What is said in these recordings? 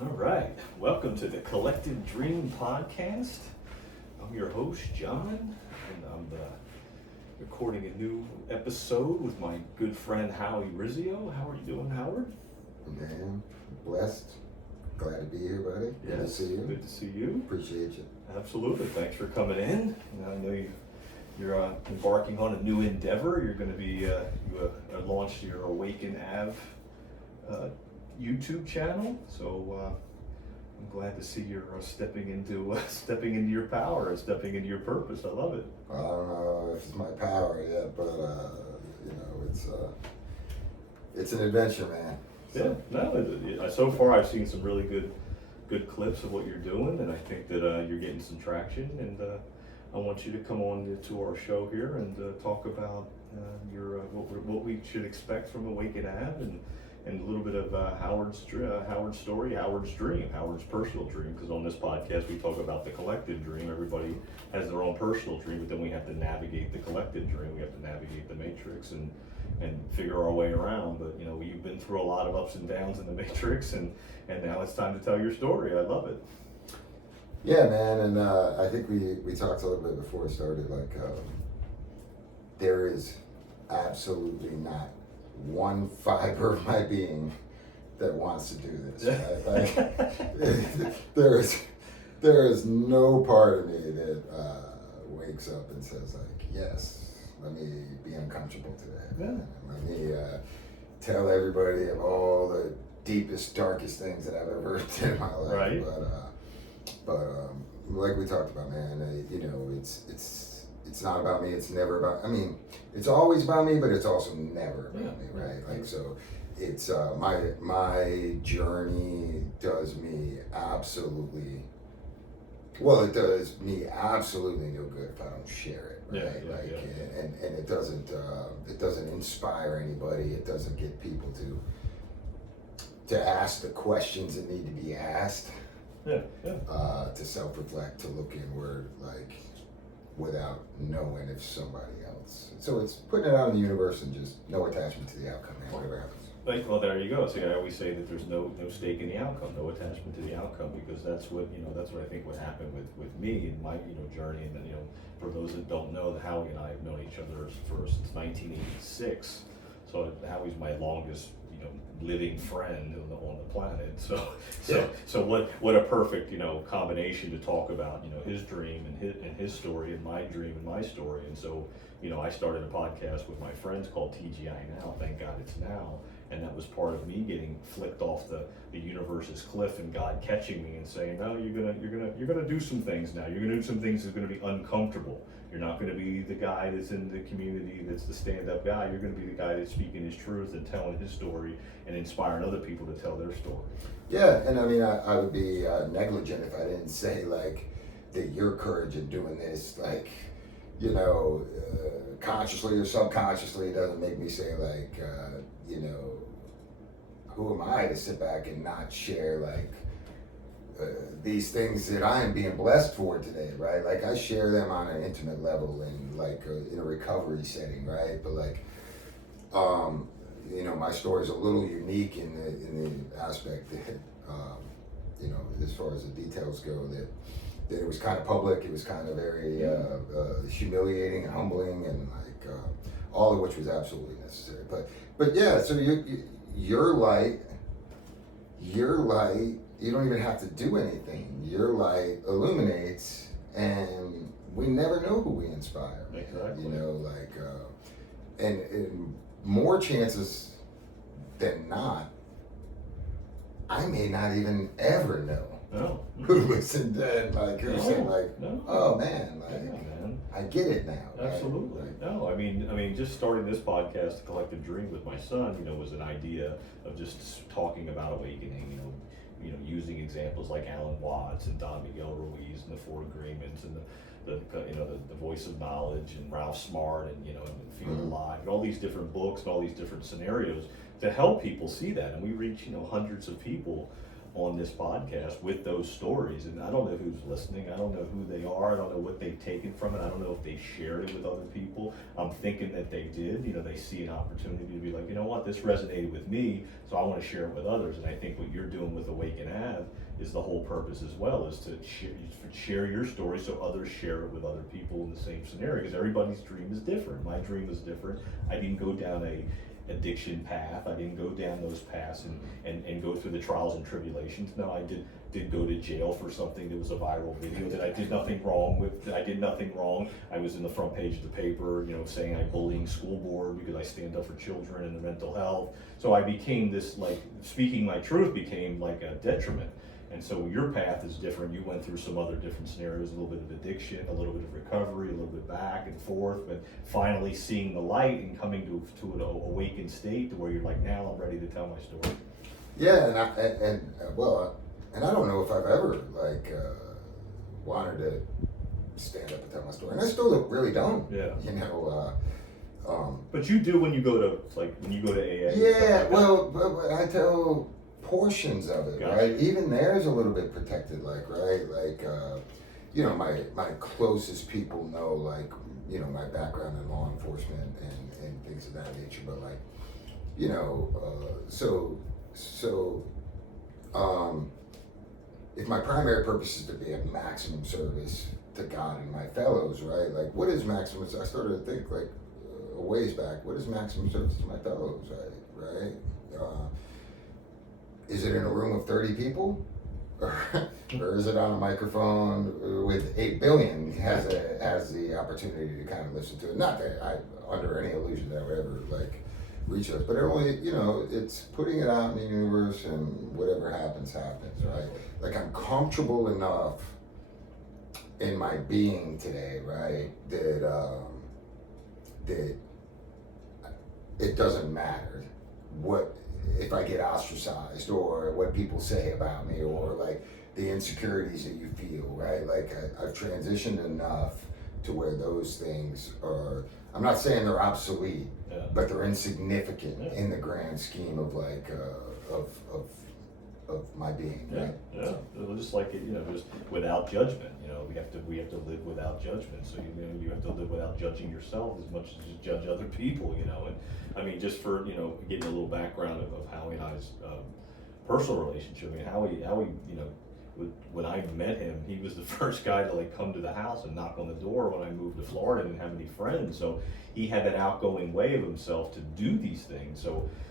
All right, welcome to the Collective Dream Podcast. I'm your host, John, and I'm recording a new episode with my good friend, Howie Rizzio. How are you doing, Howard? Man, blessed. Glad to be here, buddy. Good to see you. Good to see you. Appreciate you. Absolutely. Thanks for coming in. I know you're embarking on a new endeavor. You're going to be launched your Awaken Ave YouTube channel. So I'm glad to see you're stepping into your power and stepping into your purpose. I love it. I don't know if it's my power yet, but it's an adventure, man. So. Yeah. No. So far, I've seen some really good clips of what you're doing, and I think that you're getting some traction. And I want you to come on to our show here and talk about what we should expect from Awaken Ave and a little bit of Howard's story, Howard's dream, Howard's personal dream. Because on this podcast we talk about the collective dream. Everybody has their own personal dream, but then we have to navigate the collective dream. We have to navigate the matrix and figure our way around. But you've been through a lot of ups and downs in the matrix, and now it's time to tell your story. I love it. Yeah, man, and I think we talked a little bit before it started. Like, there is absolutely not one fiber of my being that wants to do this. Right? Like, there is no part of me that wakes up and says like, yes, let me be uncomfortable today. Yeah. Let me tell everybody of all the deepest, darkest things that I've ever did in my life. Right. But like we talked about, man, it's not about me. It's never about. I mean, it's always about me, but it's also never about me, right? Like, so, it's my journey does me absolutely. Well, it does me absolutely no good if I don't share it, right? And it doesn't inspire anybody. It doesn't get people to ask the questions that need to be asked. To self-reflect, to look inward, like, without knowing if somebody else. So it's putting it out in the universe and just no attachment to the outcome, man, whatever happens. Well, there you go. See, I always say that there's no stake in the outcome, no attachment to the outcome, because that's what I think what happened with me and my journey. And then, for those that don't know, Howie and I have known each other since 1986. So Howie's my longest living friend on the planet. So what a perfect combination to talk about his dream and his story and my dream and my story. And so I started a podcast with my friends called TGI Now. Thank God it's now. And that was part of me getting flicked off the universe's cliff and God catching me and saying, no, you're gonna do some things now. You're gonna do some things that's gonna be uncomfortable. You're not going to be the guy that's in the community that's the stand-up guy. You're going to be the guy that's speaking his truth and telling his story and inspiring other people to tell their story. Yeah, and I mean, I would be negligent if I didn't say, like, that your courage in doing this, like, consciously or subconsciously, doesn't make me say, like, who am I to sit back and not share, like, these things that I am being blessed for today, right? Like, I share them on an intimate level and like in a recovery setting, right? But like, my story is a little unique in the aspect that, as far as the details go, that it was kind of public. It was kind of very humiliating and humbling, and like all of which was absolutely necessary. But yeah, so your light. You don't even have to do anything. Your light illuminates, and we never know who we inspire. Exactly. And more chances than not, I may not even ever know who listened and oh man, like, man. I get it now. Absolutely. Right? No, I mean, just starting this podcast, The Collective Dream, with my son, was an idea of just talking about awakening, using examples like Alan Watts and Don Miguel Ruiz and the Four Agreements and the Voice of Knowledge and Ralph Smart and Feel Alive, all these different books and all these different scenarios to help people see that. And we reach hundreds of people on this podcast with those stories. And I don't know who's listening. I don't know who they are. I don't know what they've taken from it. I don't know if they shared it with other people. I'm thinking that they did. You know, they see an opportunity to be like, you know what, this resonated with me, so I want to share it with others. And I think what you're doing with Awaken Ave is the whole purpose as well, is to share your story so others share it with other people in the same scenario, because everybody's dream is different. My dream is different. I didn't go down a addiction path. I didn't go down those paths and go through the trials and tribulations. No, I did go to jail for something that was a viral video that I did nothing wrong with. I did nothing wrong. I was in the front page of the paper, you know, saying I'm bullying school board because I stand up for children and their mental health. So I became this, like, speaking my truth became like a detriment. And so your path is different. You went through some other different scenarios, a little bit of addiction, a little bit of recovery, a little bit back and forth, but finally seeing the light and coming to an awakened state to where you're like, now I'm ready to tell my story. Yeah, and I don't know if I've ever wanted to stand up and tell my story, and I still really don't. Yeah. You know. But you do when you go to AA. Yeah. Well, but I tell portions of it, Gotcha. right? Even there's a little bit protected, you know, my closest people know, like, you know, my background in law enforcement and things of that nature, but like, you know, if my primary purpose is to be of maximum service to God and my fellows, right? Like, what is maximum? I started to think, like, a ways back, what is maximum service to my fellows, right? Is it in a room of 30 people? Or is it on a microphone with 8 billion has the opportunity to kind of listen to it? Not that I, under any illusion that I would ever, like, reach us, but it only, you know, it's putting it out in the universe, and whatever happens, right? Like, I'm comfortable enough in my being today, right, that it doesn't matter what, if I get ostracized or what people say about me, or like the insecurities that you feel, right? Like, I've transitioned enough to where those things are, I'm not saying they're obsolete, but they're insignificant in the grand scheme of, like, of my being, right? Yeah. Just like, you know, just without judgment. You know, we have to live without judgment. So you have to live without judging yourself as much as you judge other people. You know, and I mean, just for, you know, getting a little background of Howie and I's personal relationship. I mean, Howie, you know, when I met him, he was the first guy to, like, come to the house and knock on the door when I moved to Florida and didn't have any friends. So he had that outgoing way of himself to do these things.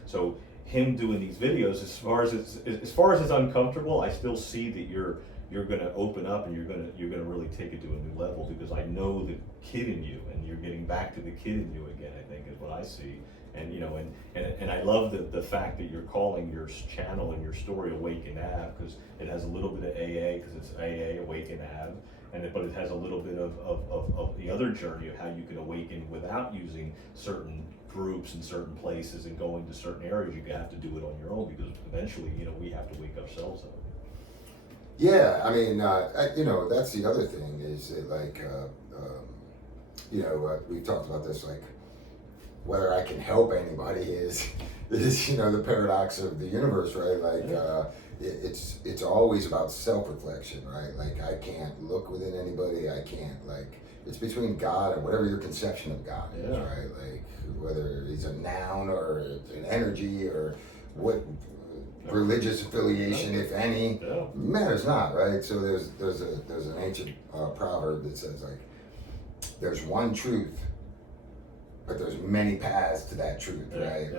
So him doing these videos, as far as it's uncomfortable, I still see that you're gonna open up, and you're gonna really take it to a new level, because I know the kid in you, and you're getting back to the kid in you again, I think, is what I see. And, you know, and I love the fact that you're calling your channel and your story Awaken Ave, because it has a little bit of AA, because it's AA, Awaken Ave, but it has a little bit of the other journey of how you can awaken without using certain groups in certain places and going to certain areas. You have to do it on your own, because eventually, you know, we have to wake ourselves up. Yeah, I mean, you know, that's the other thing, is that, like, you know, we've talked about this, like, whether I can help anybody is you know, the paradox of the universe, right? Like, it's always about self-reflection, right? Like, I can't look within anybody. I can't, like, it's between God and whatever your conception of God is, right? Like, whether he's a noun or an energy or what religious affiliation, if any, matters not, right? So there's an ancient proverb that says, like, there's one truth, but there's many paths to that truth, right?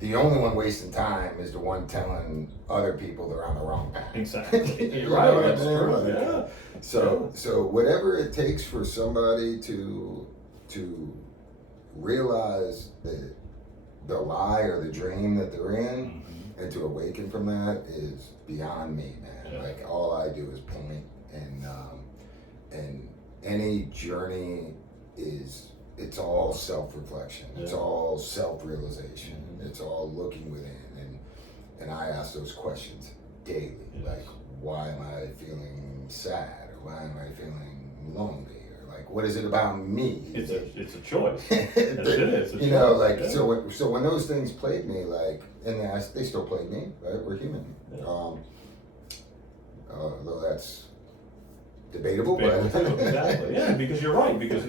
The only one wasting time is the one telling other people they're on the wrong path. Exactly. You're right. That's true. Like, so whatever it takes for somebody to realize that the lie or the dream that they're in, and to awaken from that, is beyond me, man. Like, all I do is point, and any journey is, it's all self-reflection. It's all self-realization. It's all looking within, and I ask those questions daily. Like, why am I feeling sad, or why am I feeling lonely, or, like, what is it about me? It's a choice. It is. You know, like, so when those things plague me, like, and they still plague me, right? We're human. debatable, Debatable but too, exactly. Yeah, because you're right. Because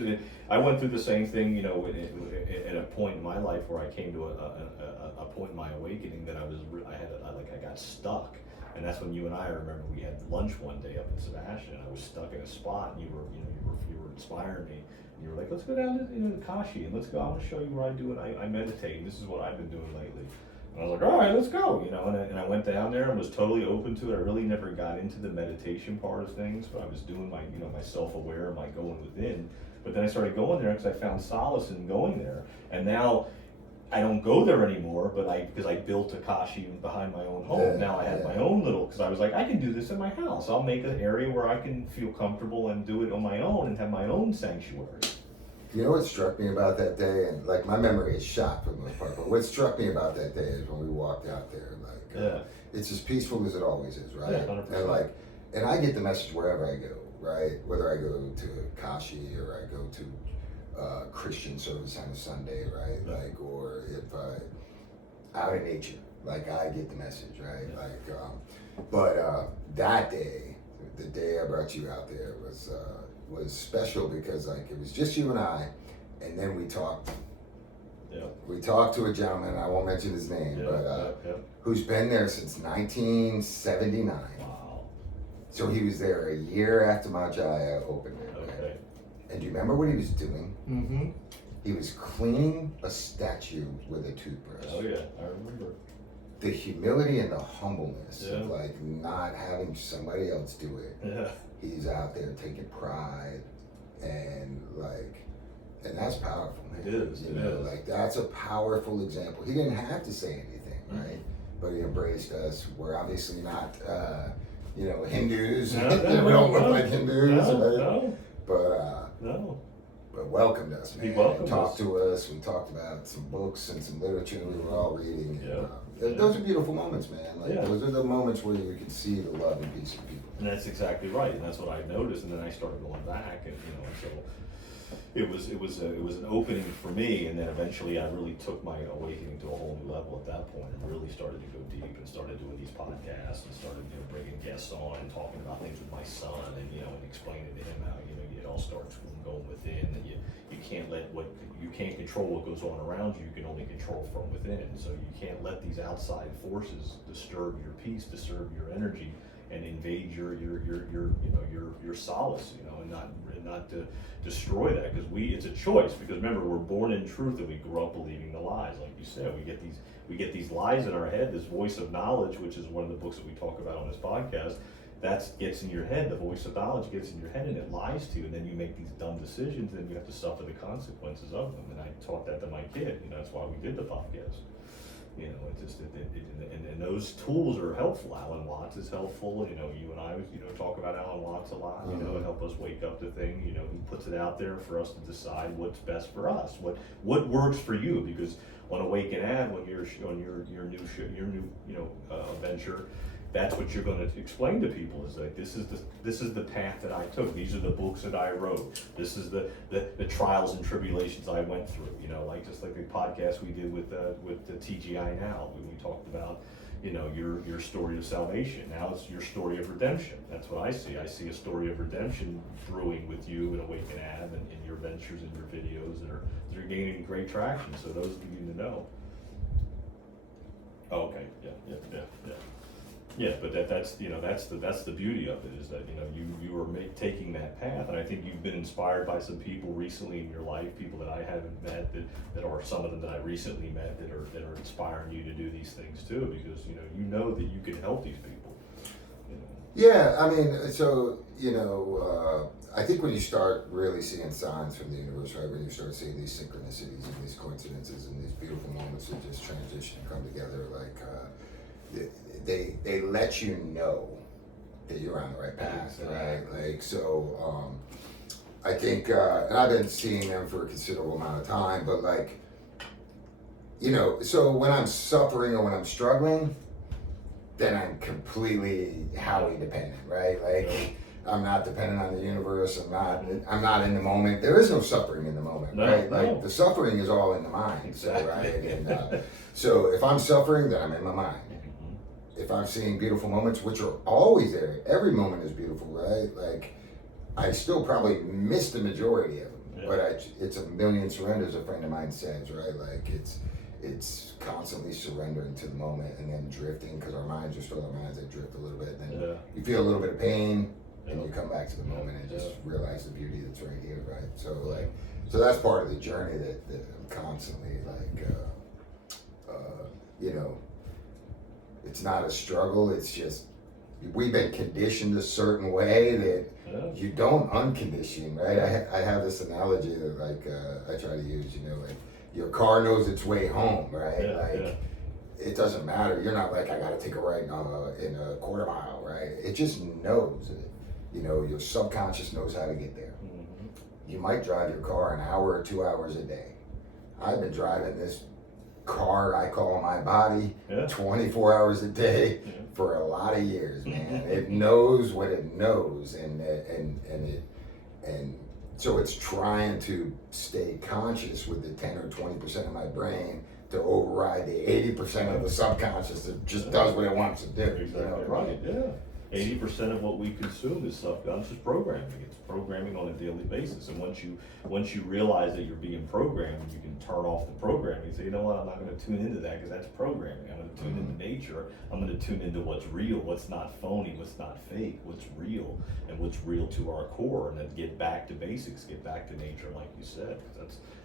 I went through the same thing, at a point in my life where I came to a point in my awakening that I got stuck, and that's when you and I remember we had lunch one day up in Sebastian, and I was stuck in a spot, and you were inspiring me. You were like, let's go down to Kashi, and let's go. I want to show you what I do, and I meditate. And this is what I've been doing lately. And I was like, all right, let's go, and I went down there and was totally open to it. I really never got into the meditation part of things, but I was doing my self-aware, my going within. But then I started going there because I found solace in going there. And now I don't go there anymore, but because I built Akashi behind my own home. Yeah, now I have my own because I was like, I can do this in my house. I'll make an area where I can feel comfortable and do it on my own and have my own sanctuary. You know what struck me about that day, and like my memory is shot for the most part, but what struck me about that day is when we walked out there, it's as peaceful as it always is, right? Yeah, 100%. And I get the message wherever I go, right? Whether I go to Kashi or I go to Christian service on a Sunday, right? Or if out in nature, I get the message, right? That day, the day I brought you out there was special because it was just you and I, and then we talked. Yeah. We talked to a gentleman, I won't mention his name, who's been there since 1979. Wow. So he was there a year after Mount Jaya opened it. Okay. And do you remember what he was doing? Mm-hmm. He was cleaning a statue with a toothbrush. Oh yeah, I remember. The humility and the humbleness of Yeah. not having somebody else do it. Yeah. He's out there taking pride and that's powerful, man. It is. That's a powerful example. He didn't have to say anything, right? But he embraced us. We're obviously not Hindus. No, we don't look like Hindus, right? No. But welcomed us, man. He welcomed Talked us. to us. We talked about some books and some literature we were all reading. Yeah. Those are beautiful moments, man. Those are the moments where you can see the love and peace of people. And that's exactly right, and that's what I noticed. And then I started going back, and so it was an opening for me. And then eventually, I really took my awakening to a whole new level at that point, and really started to go deep, and started doing these podcasts, and started bringing guests on and talking about things with my son, and and explaining to him how it all starts from going within, and you can't control what goes on around you. You can only control from within. So you can't let these outside forces disturb your peace, disturb your energy, and invade your solace, and not to destroy that, because it's a choice. Because remember, we're born in truth, and we grow up believing the lies. Like you said, we get these lies in our head. This voice of knowledge, which is one of the books that we talk about on this podcast, that gets in your head. The voice of knowledge gets in your head, and it lies to you, and then you make these dumb decisions, and you have to suffer the consequences of them. And I taught that to my kid. That's why we did the podcast. And those tools are helpful. Alan Watts is helpful. You and I, talk about Alan Watts a lot. And help us wake up to things. He puts it out there for us to decide what's best for us. What works for you? Because on Awaken Ave, when you're on your new venture, that's what you're going to explain to people, is that this is the path that I took. These are the books that I wrote. This is the trials and tribulations I went through. Just like the podcast we did with the TGI Now, when we talked about your story of salvation. Now it's your story of redemption. That's what I see. I see a story of redemption brewing with you and Awaken Ave, and in your ventures and your videos that are gaining great traction. So those of you to know. Oh, okay. Yeah. Yeah, but that's the beauty of it, is that you are taking that path, and I think you've been inspired by some people recently in your life, people that I haven't met, that are some of them that I recently met, that are inspiring you to do these things too, because you know that you can help these people. Yeah, I mean, so I think when you start really seeing signs from the universe, right, when you start seeing these synchronicities and these coincidences and these beautiful moments that just transition and come together, they let you know that you're on the right path, right? I think, and I've been seeing them for a considerable amount of time, but so when I'm suffering or when I'm struggling, then I'm completely Howie dependent, right? I'm not dependent on the universe. I'm not in the moment. There is no suffering in the moment, right? No. The suffering is all in the mind, Exactly. right? And so if I'm suffering, then I'm in my mind. If I'm seeing beautiful moments, which are always there, every moment is beautiful, right? I still probably miss the majority of them, Yeah. but it's a million surrenders. A friend of mine says, right? Like it's constantly surrendering to the moment and then drifting, because our minds are still our minds that drift a little bit. And then you feel a little bit of pain, and you come back to the moment and just realize the beauty that's right here, right? So that's part of the journey that I'm constantly like, you know, it's not a struggle. It's just we've been conditioned a certain way that you don't uncondition, right? I have this analogy that like I try to use, you know, like your car knows its way home, right? It doesn't matter. You're not like, I gotta take a right in a quarter mile, right? It just knows it. You know, your subconscious knows how to get there. You might drive your car an hour or 2 hours a day. I've been driving this car I call my body 24 hours a day for a lot of years, man. It knows what it knows, and so it's trying to stay conscious with the 10 or 20% of my brain to override the 80% of the subconscious that just does what it wants to do. Exactly, you know? right, yeah. 80% of what we consume is subconscious programming. It's programming on a daily basis. And once you realize that you're being programmed, you can turn off the programming and say, you know what, I'm not going to tune into that because that's programming. I'm going to tune into nature. I'm going to tune into what's real, what's not phony, what's not fake, what's real, and what's real to our core. And then get back to basics, get back to nature, like you said.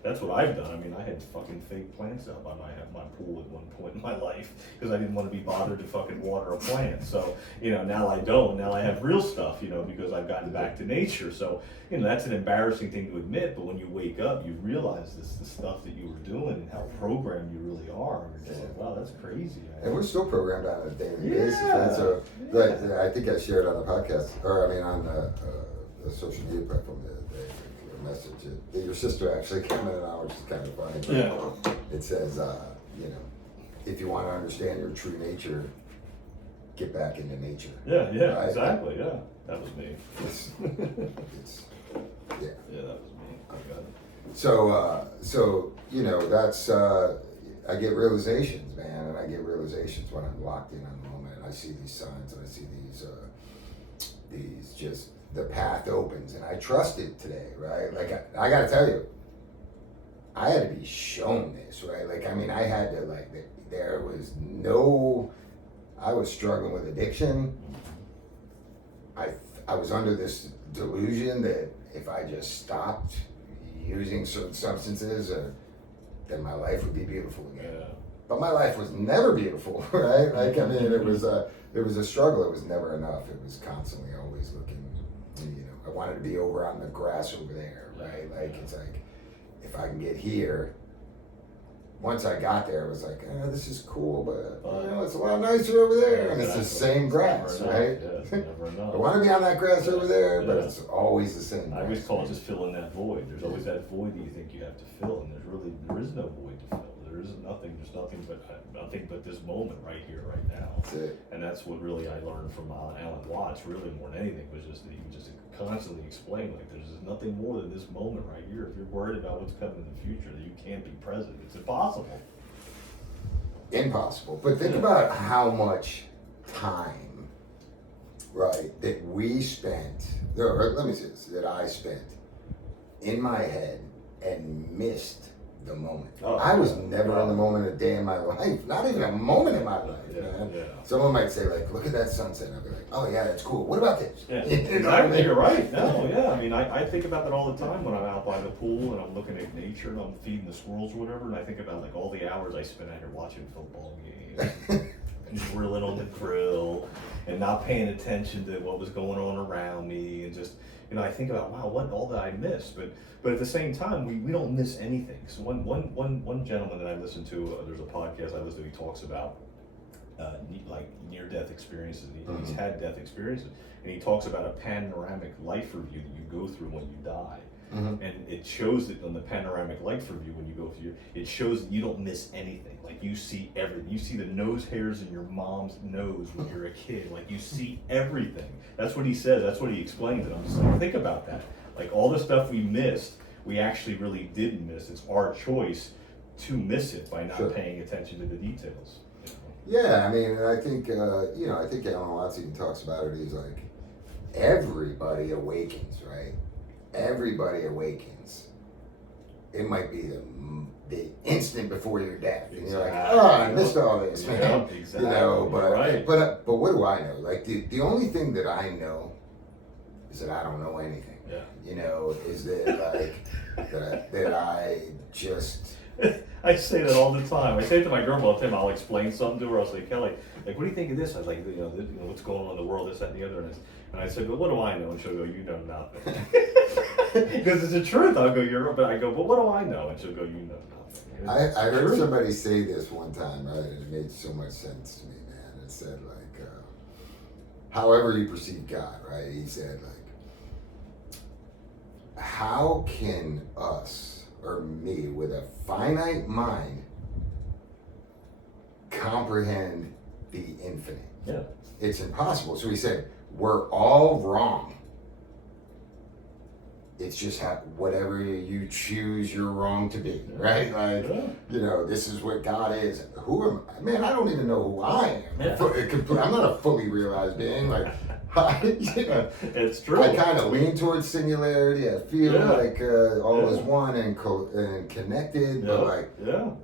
That's what I've done. I mean, I had fucking fake plants out by my pool at one point in my life because I didn't want to be bothered to fucking water a plant. So, you know, now I don't. Now I have real stuff, you know, because I've gotten back to nature. So, you know, that's an embarrassing thing to admit, but when you wake up, you realize the stuff that you were doing and how programmed you really are. And you're just like, wow, that's crazy. Man. And we're still programmed on a daily basis, right? So, like, I think I shared on the podcast, or I mean on the social media platform, the message that your sister actually commented on, which is kind of funny. But it says, you know, if you want to understand your true nature, get back into nature. Yeah, right? Exactly. Yeah, that was me. It's Yeah, that was me. I got it. So you know, that's I get realizations, man, and I get realizations when I'm locked in on the moment. And I see these signs, and I see these just the path opens, and I trust it today, right? Like I got to tell you, I had to be shown this, right? Like I mean, I had to like there was no. I was struggling with addiction. I was under this delusion that if I just stopped using certain substances, then my life would be beautiful again. Yeah. But my life was never beautiful, right? Like I mean, it was a struggle. It was never enough. It was constantly always looking. You know, I wanted to be over on the grass over there, right? Like it's like if I can get here. Once I got there, it was like, this is cool, but you know, it's a lot nicer over there, and it's the same grass, right? I want to be on that grass over there, but it's always the same. I always call it just filling that void. There's always that void that you think you have to fill, and there is no void to fill. There's nothing but this moment right here, right now. That's it. And that's what really I learned from Alan Watts, really more than anything, was just that he would just constantly explain, like, there's nothing more than this moment right here. If you're worried about what's coming in the future, that you can't be present. It's impossible. Impossible. But think about how much time, right, that we spent, or let me say this, that I spent in my head and missed the moment. I was never in the moment a day in my life, not even a moment in my life, man. Yeah. Someone might say, like, look at that sunset, and I'll be like, oh yeah, that's cool. What about this? Yeah, exactly. You're right. No, yeah. I mean, I think about that all the time when I'm out by the pool and I'm looking at nature and I'm feeding the squirrels or whatever, and I think about like all the hours I spent out here watching football games and grilling on the grill and not paying attention to what was going on around me, and just, you know, I think about, wow, what all that I missed. But at the same time, we don't miss anything. So one gentleman that I listen to, there's a podcast I listen to, he talks about like near-death experiences. He's had death experiences, and he talks about a panoramic life review that you go through when you die. Mm-hmm. And it shows that on the panoramic life review, when you go through, it shows that you don't miss anything. Like you see everything. You see the nose hairs in your mom's nose when you're a kid. Like you see everything. That's what he says. That's what he explains. And I'm just like, think about that. Like all the stuff we missed, we actually really didn't miss. It's our choice to miss it by not paying attention to the details. Yeah, I mean, I think I think Alan Watts even talks about it. He's like, everybody awakens, right? Everybody awakens. It might be the instant before your death, and you're like, oh, I missed all this, man. Yeah, exactly. You know, but right. but what do I know? Like the only thing that I know is that I don't know anything. Yeah. You know, is that like that I just. I say that all the time. I say it to my girl all the time. I'll explain something to her. I'll say, Kelly, like, what do you think of this? I was like, what's going on in the world, this, that, and the other. And I said, but what do I know? And she'll go, you know nothing. Because it's the truth. I'll go, but I go, but what do I know? And she'll go, you know nothing. I heard somebody say this one time, right? And it made so much sense to me, man. It said, like, however you perceive God, right? He said, like, how can us, or me, with a finite mind, comprehend the infinite? Yeah. It's impossible. So he said, we're all wrong. It's just whatever you choose, you're wrong to be, right? Like, you know, this is what God is. Who am I? Man, I don't even know who I am. Yeah. I'm not a fully realized being. Like, you know, it's true. I kind of lean towards singularity. I feel like all is one and connected. But like,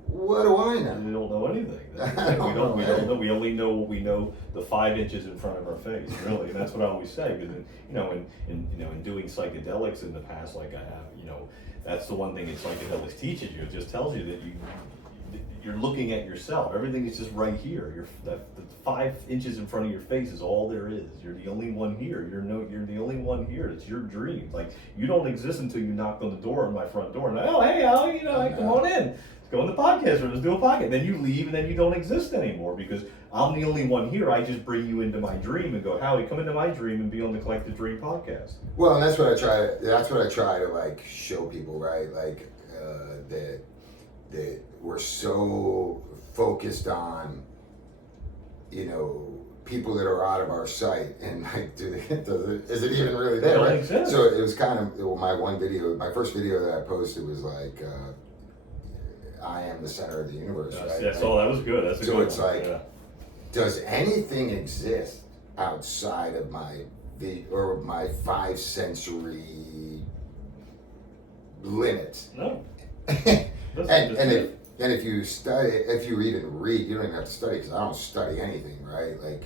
what do I know? We don't know anything. We don't know. We only know what we know. The 5 inches in front of our face, really. And that's what I always say. Because in doing psychedelics in the past, like I have, that's the one thing that psychedelics teaches you. It just tells you that you're looking at yourself. Everything is just right here. The 5 inches in front of your face is all there is. You're the only one here. You're the only one here. It's your dream. Like, you don't exist until you knock on the door, on my front door, and oh, hey, Al, come on in. Let's go in the podcast room. Let's do a podcast. Then you leave, and then you don't exist anymore because I'm the only one here. I just bring you into my dream and go, Howie, come into my dream and be on the Collective Dream podcast. Well, and that's what I try. That's what I try to like show people, right? Like that we're so focused on, people that are out of our sight, and like, is it even really there? Right? So it was kind of my first video that I posted was like, I am the center of the universe. Right? That's all. That was good. That's a good one. So it's like, does anything exist outside of my five sensory limits? No. And if you study, if you even read, you don't even have to study, because I don't study anything, right? Like,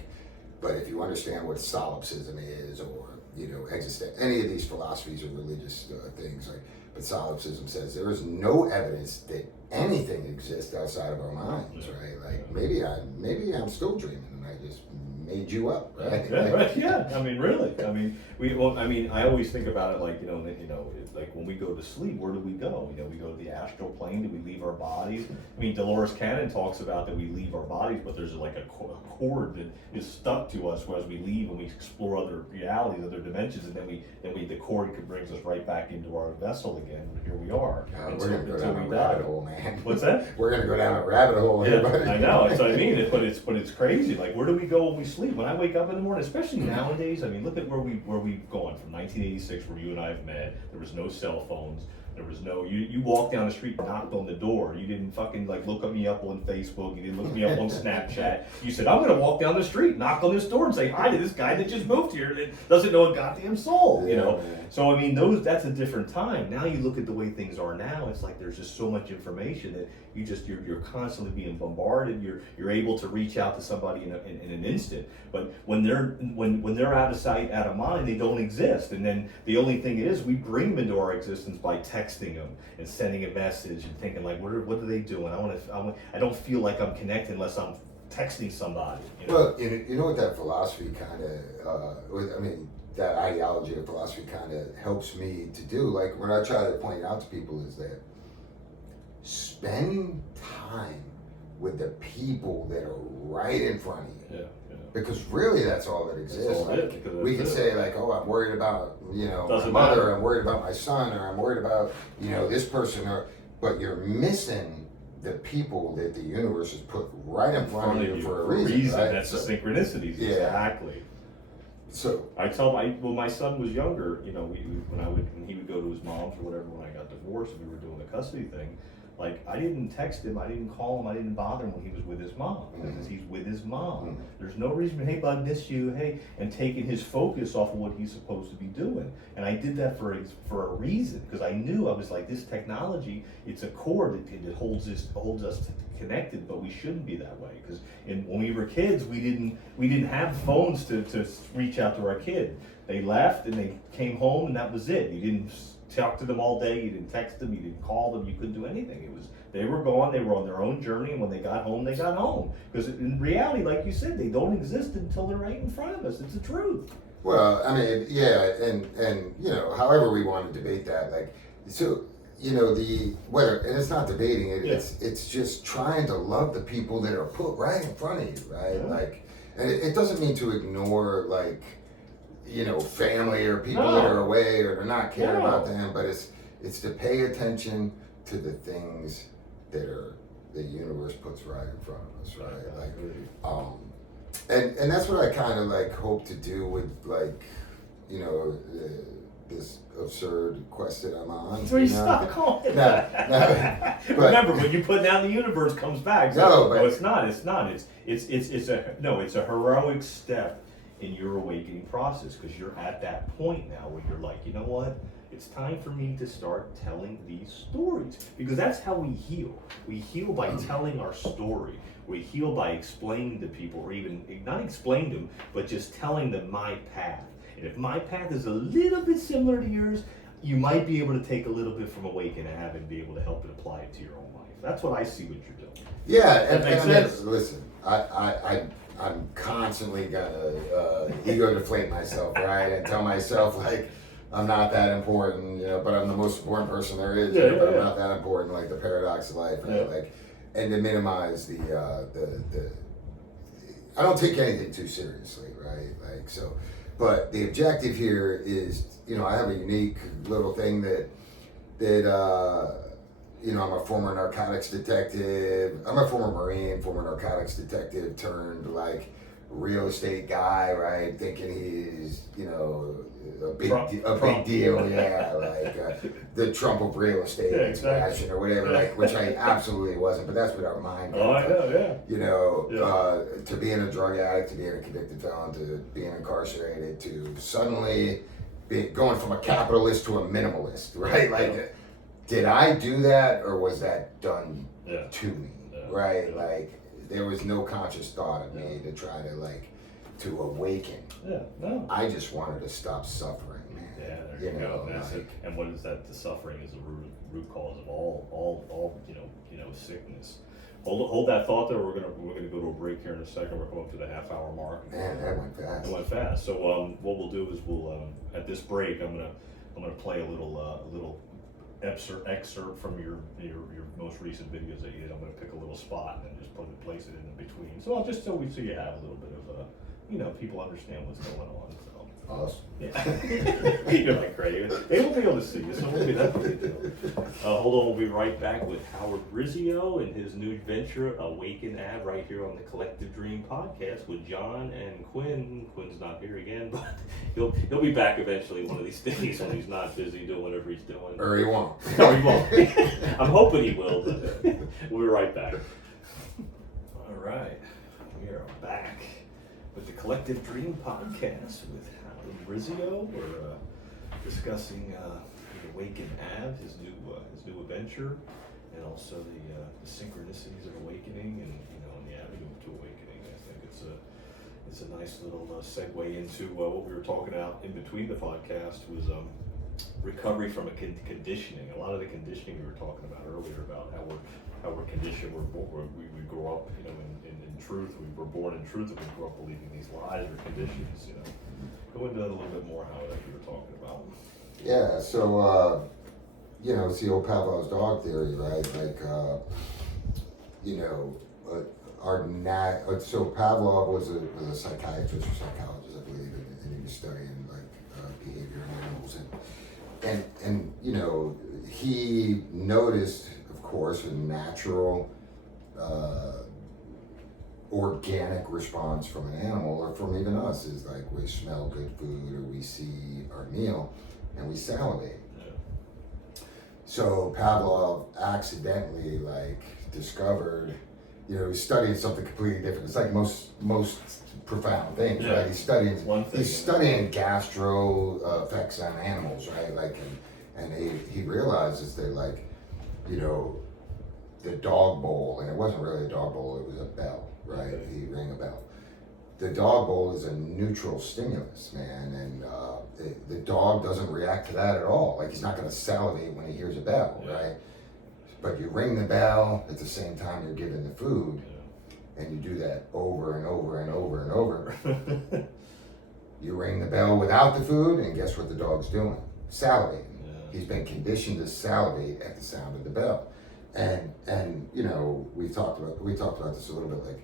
but if you understand what solipsism is, or any of these philosophies or religious things, like, but solipsism says there is no evidence that anything exists outside of our minds, right? Like, maybe I'm still dreaming, and I just made you up, right? Yeah, right. Yeah. I mean, really. I mean, I always think about it like, like when we go to sleep, where do we go? We go to the astral plane. Do we leave our bodies? I mean, Dolores Cannon talks about that we leave our bodies, but there's like a cord that is stuck to us as we leave and we explore other realities, other dimensions, and then the cord brings us right back into our vessel again. And here we are. We're gonna go down a rabbit hole, man. What's that? We're gonna go down a rabbit hole. Yeah, I know. That's what I mean. But it's crazy. Like, where do we go when we sleep? When I wake up in the morning, especially nowadays, I mean, look at where we've gone from 1986, where you and I have met. There was no cell phones. There was no, you walked down the street, knocked on the door. You didn't fucking like look me up on Facebook. You didn't look me up on Snapchat. You said, I'm going to walk down the street, knock on this door and say hi to this guy that just moved here that doesn't know a goddamn soul, So, I mean, that's a different time. Now you look at the way things are now, it's like there's just so much information that you're constantly being bombarded. You're able to reach out to somebody in an instant. But when they're out of sight, out of mind, they don't exist. And then the only thing is, we bring them into our existence by texting them and sending a message and thinking like, what are they doing? I don't feel like I'm connected unless I'm texting somebody. Well, you know what that philosophy kind of, that ideology of philosophy kind of helps me to do. Like, when I try to point out to people is that spend time with the people that are right in front of you. Yeah. Because really, that's all that exists. Like, we can say like, oh, I'm worried about my mother, I'm worried about my son, or I'm worried about this person, but you're missing the people that the universe has put right in front of you for a reason. Right? That's the synchronicities. Yeah. Exactly. So I tell when my son was younger, when he would go to his mom's or whatever, when I got divorced and we were doing the custody thing, Like, I didn't text him, I didn't call him, I didn't bother him when he was with his mom, because he's with his mom. There's no reason, hey bud, miss you, hey, and taking his focus off of what he's supposed to be doing. And I did that for a reason, because I knew, I was like, this technology, it's a cord that holds us connected, but we shouldn't be that way. Because when we were kids, we didn't have phones to reach out to our kid. They left and they came home, and that was it. You didn't talk to them all day, you didn't text them, you didn't call them, you couldn't do anything. They were gone, they were on their own journey, and when they got home, they got home. Because in reality, like you said, they don't exist until they're right in front of us. It's the truth. Well, I mean, yeah, and you know, however we want to debate that, like, so, you know, and it's not debating it, it's just trying to love the people that are put right in front of you, right? Yeah. Like, and it doesn't mean to ignore, like, you know, family or people that are away or to not care about them, but it's to pay attention to the things that the universe puts right in front of us, right? Like, and that's what I kind of like hope to do with, like, you know, this absurd quest that I'm on. So you stop calling it that. Remember, when you put down, the universe comes back. So, no, it's not. It's a heroic step in your awakening process, because you're at that point now where you're like, you know what? It's time for me to start telling these stories, because that's how we heal. We heal by telling our story. We heal by explaining to people, or even not explain to them, but just telling them my path. And if my path is a little bit similar to yours, you might be able to take a little bit from Ave and be able to help it apply it to your own life. That's what I see what you're doing. Yeah, and listen, I'm constantly gonna ego deflate myself, right, and tell myself, like, I'm not that important, you know, but I'm the most important person there is, I'm not that important, like the paradox of life, right? Like, and to minimize the I don't take anything too seriously, right? Like, so, but the objective here is, you know, I have a unique little thing that you know, I'm a former narcotics detective. I'm a former Marine, former narcotics detective turned, like, real estate guy, right? Thinking he's, you know, a big deal, yeah, like the Trump of real estate expansion or whatever, like, which I absolutely wasn't, but that's what our mind goes. Oh, I know, you know, to being a drug addict, to being a convicted felon, to being incarcerated, to suddenly going from a capitalist to a minimalist, right? Like, did I do that, or was that done to me, right? Like, there was no conscious thought of me to try to, like, to awaken. I just wanted to stop suffering, man. Yeah, there you go. And what is that? The suffering is the root cause of all you know sickness. Hold that thought there. We're gonna go to a break here in a second. We're going to the half-hour mark. Man, that went fast. It went fast. So what we'll do is we'll at this break, I'm gonna play a little excerpt from your most recent videos that you did. I'm going to pick a little spot and then just place it in between. So so you have a little bit of you know, people understand what's going on. So. Awesome. Yeah. You're like crazy. They won't be able to see you, so we'll be that big deal. Hold on, we'll be right back with Howard Rizzio and his new venture, Awaken Ave, right here on the Collective Dream podcast with John and Quinn. Quinn's not here again, but he'll be back eventually one of these days when he's not busy doing whatever he's doing. Or he won't. Or he won't. I'm hoping he will, but we'll be right back. All right, we are back with the Collective Dream podcast with Howard Rizzio. We're discussing the Awaken Ave, his new adventure, and also the synchronicities of awakening, and the avenue to awakening. I think it's a nice little segue into what we were talking about in between the podcast was recovery from a conditioning. A lot of the conditioning we were talking about earlier about how we're conditioned. We grow up, in truth. We were born in truth, and we grew up believing these lies or conditions. Go into that a little bit more, how that you were talking about. Yeah. So it's the old Pavlov's dog theory, right? Like so Pavlov was a psychiatrist or psychologist, I believe, and he was studying behavior in animals, and he noticed, of course, a natural organic response from an animal, or from even us, is like we smell good food or we see our meal and we salivate. So Pavlov accidentally like discovered, you know, he's studying something completely different. It's like most profound things, Yeah. right? He's studying One thing, he's studying gastro effects on animals, right? Like, and he realizes that, like, you know, the dog bowl, and it wasn't really a dog bowl, it was a bell, right? Okay. He rang a bell. The dog bowl is a neutral stimulus, man, and the dog doesn't react to that at all. Like, he's not going to salivate when he hears a bell, Yeah. right? But you ring the bell at the same time you're giving the food, Yeah. and you do that over and over and over and over. You ring the bell without the food, and guess what the dog's doing? Salivating. Yeah. He's been conditioned to salivate at the sound of the bell. And you know, we talked about this a little bit, like,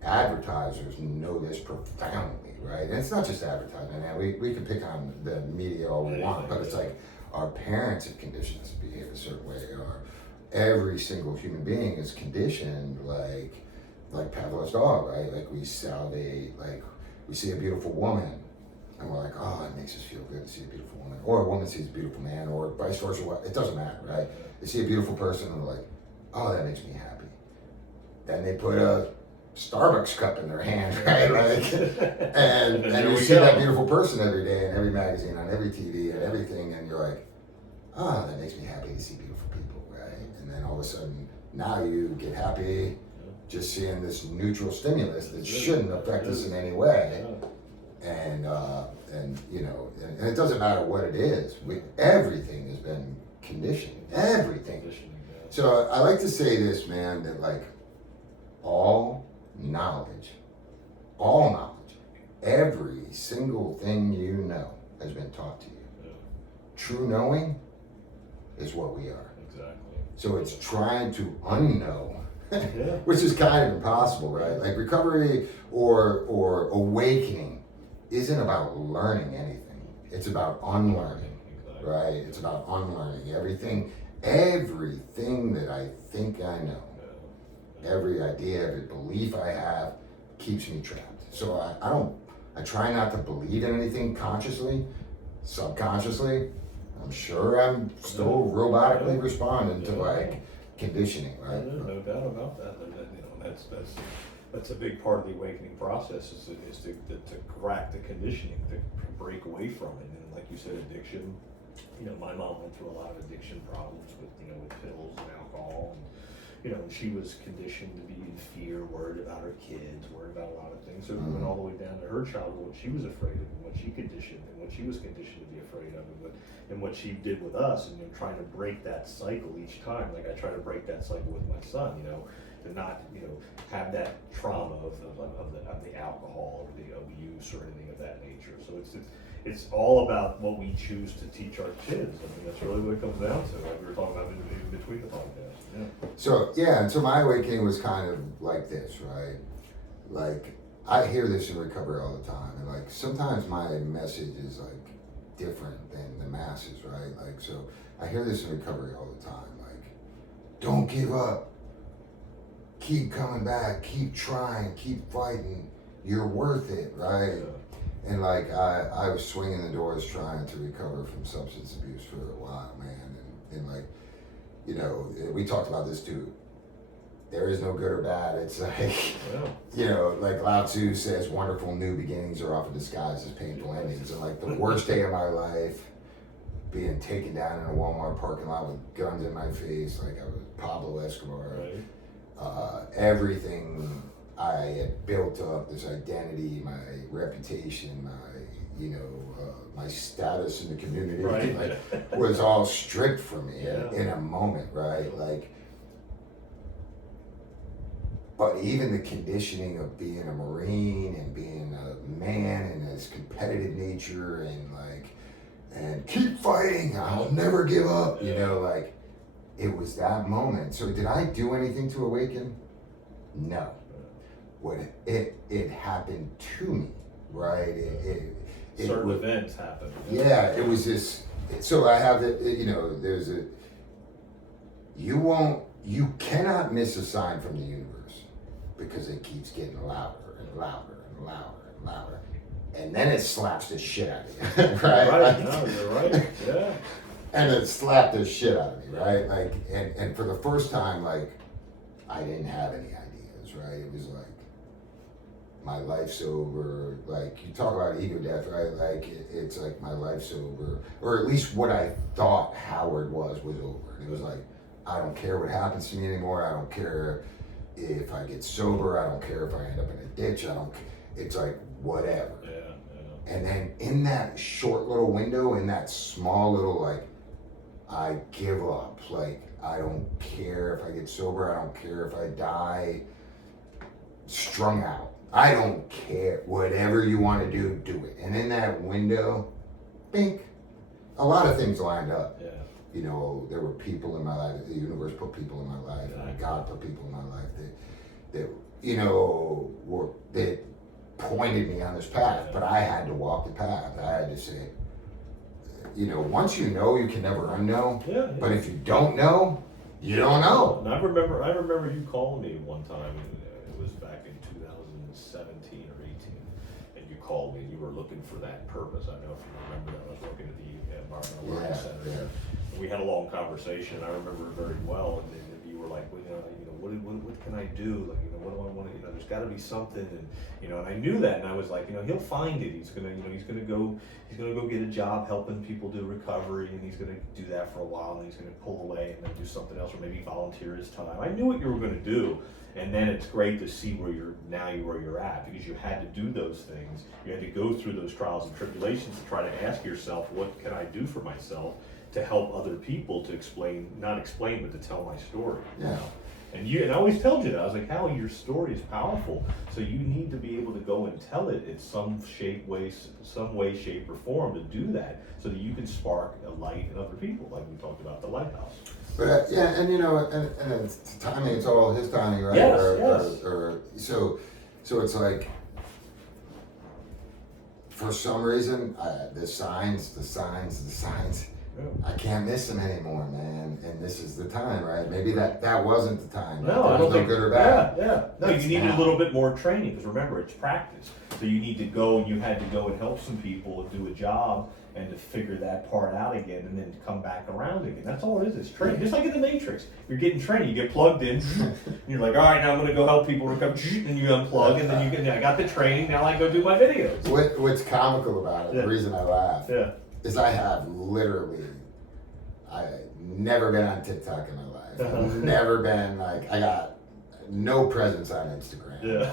advertisers know this profoundly, right? And it's not just advertising, man. We can pick on the media all we want, but it's like our parents have conditioned us to behave a certain way. Every single human being is conditioned like Pavlov's dog, right? Like, we salivate, like, we see a beautiful woman and we're like, oh, it makes us feel good to see a beautiful woman. Or a woman sees a beautiful man, or vice versa. It doesn't matter, right? They see a beautiful person and they're like, oh, that makes me happy. Then they put a Starbucks cup in their hand, right? Like, and you see that beautiful person every day in every magazine, on every TV, and everything, and you're like, oh, that makes me happy to see beautiful people, right? And then all of a sudden, now you get happy just seeing this neutral stimulus that shouldn't affect us in any way. And you know, and it doesn't matter what it is. Everything has been conditioned. Everything. So I like to say this, man, that, like, all knowledge, every single thing you know has been taught to you. Yeah. True knowing is what we are. Exactly. So it's trying to unknow, Yeah. which is kind of impossible, right? Like, recovery or awakening isn't about learning anything. It's about unlearning, Exactly. right? It's about unlearning everything that I think I know. Every idea, every belief I have keeps me trapped. So I try not to believe in anything consciously. Subconsciously, I'm sure I'm still robotically responding to, like, conditioning, right? No doubt about that. You know, that's a big part of the awakening process is to crack the conditioning, to break away from it. And like you said, addiction. You know, my mom went through a lot of addiction problems with pills and alcohol. And, you know, she was conditioned to be in fear, worried about her kids, worried about a lot of things. So we went all the way down to her childhood, what she was afraid of, and what she conditioned, and what she was conditioned to be afraid of, and what she did with us, and trying to break that cycle each time. Like, I try to break that cycle with my son, to not, have that trauma of the alcohol or the abuse or anything of that nature. So it's all about what we choose to teach our kids. I mean, that's really what it comes down to, like we were talking about in between the podcasts. Yeah. So, yeah, and so my awakening was kind of like this, right? Like, I hear this in recovery all the time, and, like, sometimes my message is, like, different than the masses, right? Like, so I hear this in recovery all the time, like, don't give up, keep coming back, keep trying, keep fighting, you're worth it, right? Yeah. And, like, I was swinging the doors trying to recover from substance abuse for a while, man, and like, we talked about this too. There is no good or bad. It's like, like Lao Tzu says, wonderful new beginnings are often disguised as painful endings. And, like, the worst day of my life, being taken down in a Walmart parking lot with guns in my face, like I was Pablo Escobar. Right. Everything I had built up, this identity, my reputation, my status in the community, Right. was all stripped from me Yeah. in a moment, right? Like, but even the conditioning of being a Marine and being a man and his competitive nature and keep fighting, I'll never give up, like, it was that moment. So did I do anything to awaken? No. It happened to me, right? Certain events happen. Yeah, it was this. So I have there's you cannot miss a sign from the universe because it keeps getting louder and louder and louder and louder. And then it slaps the shit out of you, right? Right, no, you're right, yeah. and it slapped the shit out of me, right? Like, and for the first time, like, I didn't have any ideas, right? It was like, my life's over. Like, you talk about ego death, right? Like, it's like my life's over, or at least what I thought Howard was over. And it was like, I don't care what happens to me anymore. I don't care if I get sober. I don't care if I end up in a ditch. I don't. It's like whatever. Yeah. And then in that short little window, in that small little like, I give up. Like, I don't care if I get sober. I don't care if I die strung out. I don't care. Whatever you want to do, do it. And in that window, bink, a lot of things lined up. Yeah. You know, there were people in my life. The universe put people in my life. Yeah. And God put people in my life that you know, that pointed me on this path. Yeah. But I had to walk the path. I had to say, you know, once you know, you can never unknow. Yeah. But if you don't know, you don't know. And I remember you calling me one time. It was back in 2017 or 18, and you called me. And you were looking for that purpose. I don't know if you remember that. I was working at the Environmental Learning Center. Yeah. And we had a long conversation. I remember it very well. And then you were like, well, what can I do? Like, what do I want to? There's got to be something. And and I knew that. And I was like, he'll find it. He's gonna go get a job helping people do recovery, and he's gonna do that for a while, and he's gonna pull away and then do something else, or maybe volunteer his time. I knew what you were gonna do. And then it's great to see where you're at, because you had to do those things. You had to go through those trials and tribulations to try to ask yourself, what can I do for myself to help other people, to not explain, but to tell my story. Yeah. And I always told you that. I was like, Howie, your story is powerful. So you need to be able to go and tell it in some way, shape, or form to do that, so that you can spark a light in other people, like we talked about the lighthouse. But yeah, and and it's timing. It's all his timing, right? Yes. So it's like, for some reason, the signs. I can't miss them anymore, man. And this is the time, right? Maybe that wasn't the time. No, I right? don't think good or bad. Yeah. No, you needed a little bit more training, because remember, it's practice. So you need to go, and you had to go and help some people and do a job, and to figure that part out again, and then to come back around again. That's all it is. It's training. Just like in the Matrix, you're getting trained. You get plugged in, and you're like, all right, now I'm going to go help people recover, and you unplug, and then I got the training. Now I go do my videos. What's comical about it? The reason I laugh. Yeah. Is I have literally, never been on TikTok in my life. I've never been like, I got no presence on Instagram. Yeah.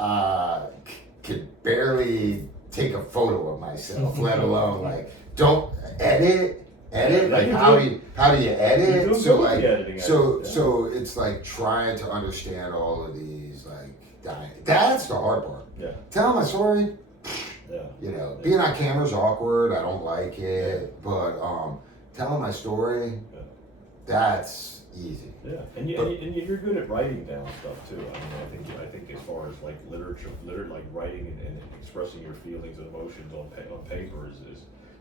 Like, could barely take a photo of myself, let alone like, don't edit. Like, how do you edit? So like, so it's like trying to understand all of these like, that's the hard part. Yeah. Tell my story. Yeah. Being on camera is awkward. I don't like it, but telling my story, that's easy. Yeah, and you're good at writing down stuff too. I mean, I think as far as like literature, like writing and expressing your feelings and emotions on paper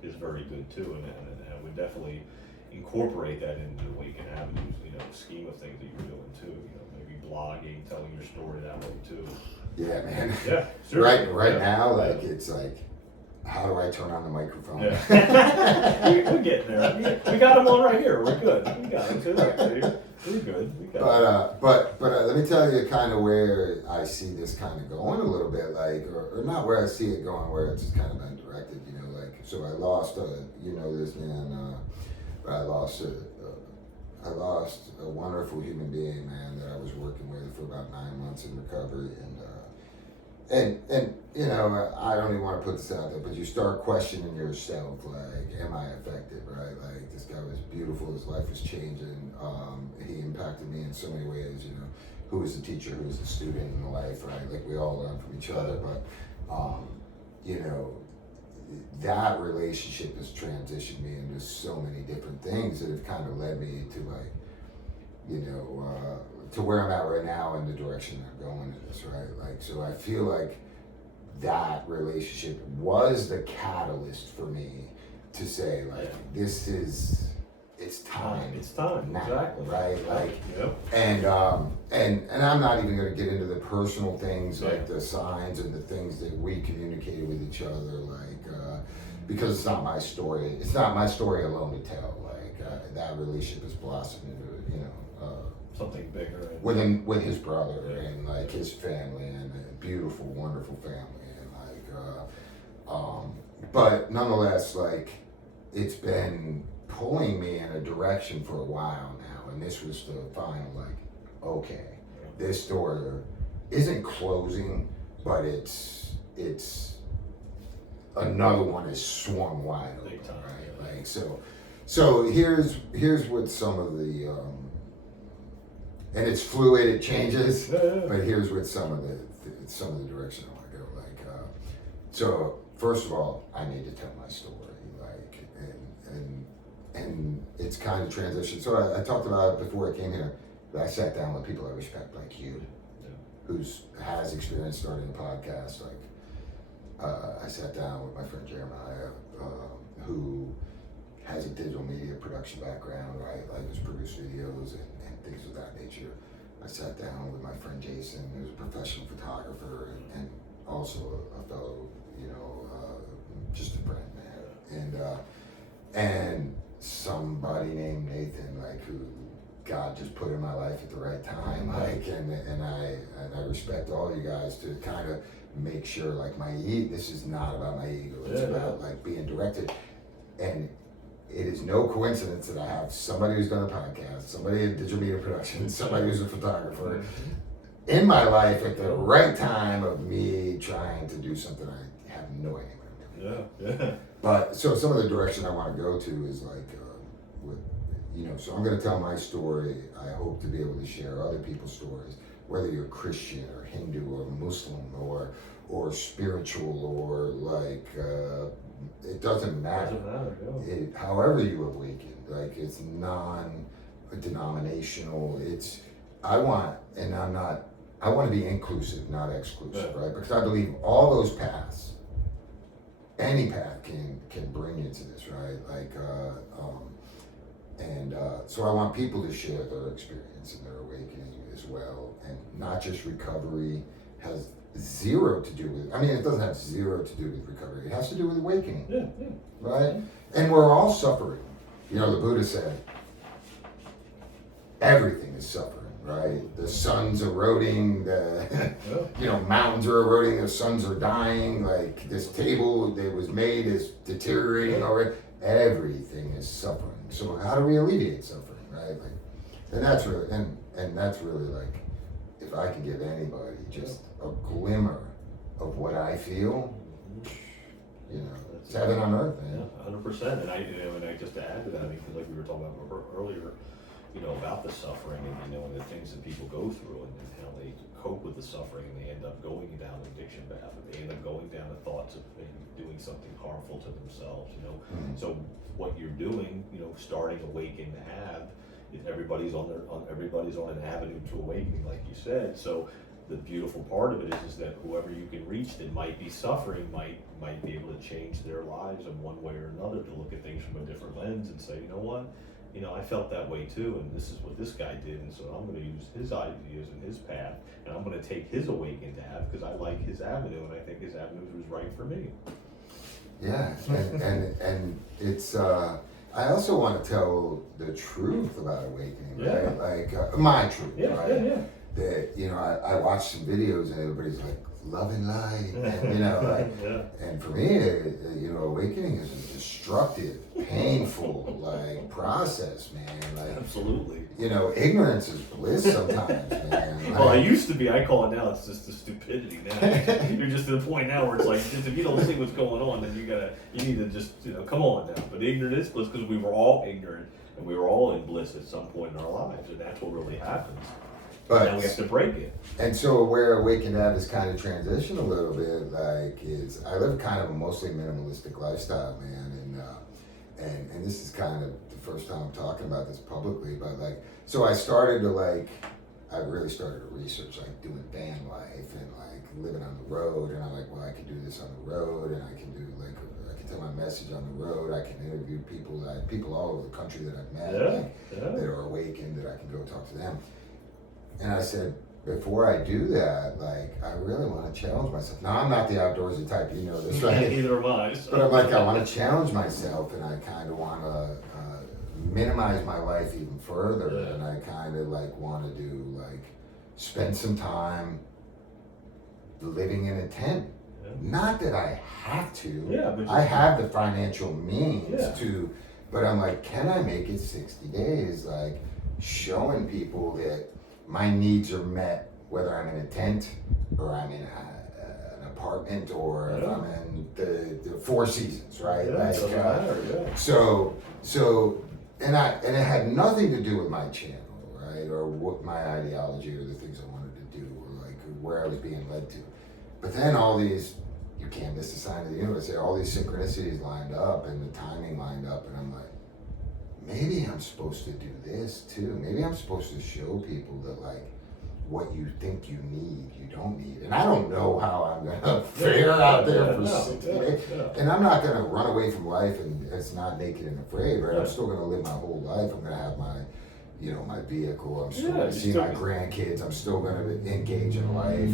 is very good too, and I would definitely incorporate that into the Weekend Avenues, scheme of things that you're doing too. Maybe blogging, telling your story that way too. Yeah, man. Yeah, seriously. Right now, like, it's like, how do I turn on the microphone? Yeah. We're getting there. We got them on right here. We're good. We got them too. We're good. We got but let me tell you kind of where I see this kind of going a little bit, like, or not where I see it going, where it's just kind of been directed, like, so I lost, this man, I lost a wonderful human being, man, that I was working with for about 9 months in recovery, and I don't even want to put this out there, but you start questioning yourself, like, am I affected, right? Like, this guy was beautiful, his life was changing, he impacted me in so many ways, who was the teacher, who was the student in life, right? Like, we all learn from each other, but, that relationship has transitioned me into so many different things that have kind of led me to, like, to where I'm at right now and the direction I'm going in this, right? Like, so I feel like that relationship was the catalyst for me to say, like, it's time. It's time, now, exactly. Right? Like, yep. And I'm not even going to get into the personal things, like the signs and the things that we communicated with each other, like, because it's not my story. It's not my story alone to tell. Like that relationship has blossomed into, you know, something bigger. with his brother and like his family and a beautiful, wonderful family and but nonetheless, like it's been pulling me in a direction for a while now, and this was the final like, okay, this door isn't closing, but it's another one is swung wide open, right? Like so here's what some of the and it's fluid, it changes, but here's what some of the direction I want to go. Like so first of all, I need to tell my story, like and it's kind of transition. So I talked about it before I came here. That I sat down with people I respect, like you, who's has experience starting a podcast. Like I sat down with my friend Jeremiah, who has a digital media production background, right? Like has produced videos and things of that nature. I sat down with my friend Jason, who's a professional photographer and also a fellow, you know, just a friend, man. And somebody named Nathan, like who God just put in my life at the right time, like, and I respect all you guys to kind of make sure, like, this is not about my ego. It's about like being directed, and it is no coincidence that I have somebody who's done a podcast, somebody in digital media production, somebody who's a photographer in my life at the right time of me trying to do something I have no idea what I'm doing. But so some of the direction I want to go to is like, so I'm going to tell my story. I hope to be able to share other people's stories, whether you're Christian or Hindu or Muslim or spiritual or like, it doesn't matter. However you awaken, like it's non-denominational. I want to be inclusive, not exclusive, right? Because I believe all those paths, any path can bring you to this, right? Like, so I want people to share their experience and their awakening as well, and not just recovery has zero to do with. I mean, it doesn't have zero to do with recovery. It has to do with awakening, right? And we're all suffering. You know, the Buddha said, everything is suffering. Right, the sun's eroding. Mountains are eroding. The suns are dying. Like this table that was made is deteriorating already. Everything is suffering. So how do we alleviate suffering, right? Like, and that's really like, if I can give anybody just a glimmer of what I feel, it's heaven on earth, man. 100%. And I just to add to that, I mean, like we were talking about earlier. About the suffering and, and the things that people go through and how they cope with the suffering, and they end up going down an addiction path, and they end up going down the thoughts of maybe doing something harmful to themselves, So what you're doing, starting Awaken Ave, is everybody's on an avenue to awakening, like you said. So the beautiful part of it is that whoever you can reach that might be suffering might be able to change their lives in one way or another, to look at things from a different lens and say, you know what? I felt that way too, and this is what this guy did, and so I'm going to use his ideas and his path, and I'm going to take his Awakened Ave because I like his avenue, and I think his avenue was right for me. Yeah, and it's. I also want to tell the truth about awakening, right? Like my truth, right? That I watched some videos and everybody's like, love and light, and and for me, awakening is a destructive, painful, like process, man. Like absolutely. Ignorance is bliss sometimes, man. Well, I used to be. I call it now. It's just the stupidity now. You're just to the point now where it's like, if you don't see what's going on, then you need to just come on now. But ignorant is bliss, because we were all ignorant and we were all in bliss at some point in our lives, and that's what really happens. But now we have to break it. And so where Awakened Ave is kind of transition a little bit, like, is I live kind of a mostly minimalistic lifestyle, man, and this is kind of the first time I'm talking about this publicly, but like, so I really started to research, like, doing van life and like living on the road, and I'm like, well, I can do this on the road, and I can do like, I can tell my message on the road, I can interview people all over the country that I've met, that are awakened, that I can go talk to them. And I said, before I do that, like, I really want to challenge myself. Now, I'm not the outdoorsy type, you know this, right? Neither am I. So. But I'm like, I want to challenge myself, and I kind of want to minimize my life even further, Yeah. and I kind of like want to do like spend some time living in a tent. Yeah. Not that I have to. Yeah, but I have the financial means Yeah. to, but I'm like, can I make it 60 days? Like, showing people that my needs are met, whether I'm in a tent or I'm in an apartment or if I'm in the Four Seasons, right? Yeah, Like, doesn't matter, yeah. So, and it had nothing to do with my channel, right, or what my ideology or the things I wanted to do, or like where I was being led to. But then all these, you can't miss a sign of the universe. All these synchronicities lined up and the timing lined up, and I'm like, maybe I'm supposed to do this too. Maybe I'm supposed to show people that like what you think you need, you don't need. And I don't know how I'm gonna fare out there for 60 days. And I'm not gonna run away from life and it's not naked and afraid, right? I'm still gonna live my whole life. I'm gonna have my, you know, my vehicle. I'm still gonna see my grandkids. I'm still gonna engage in life.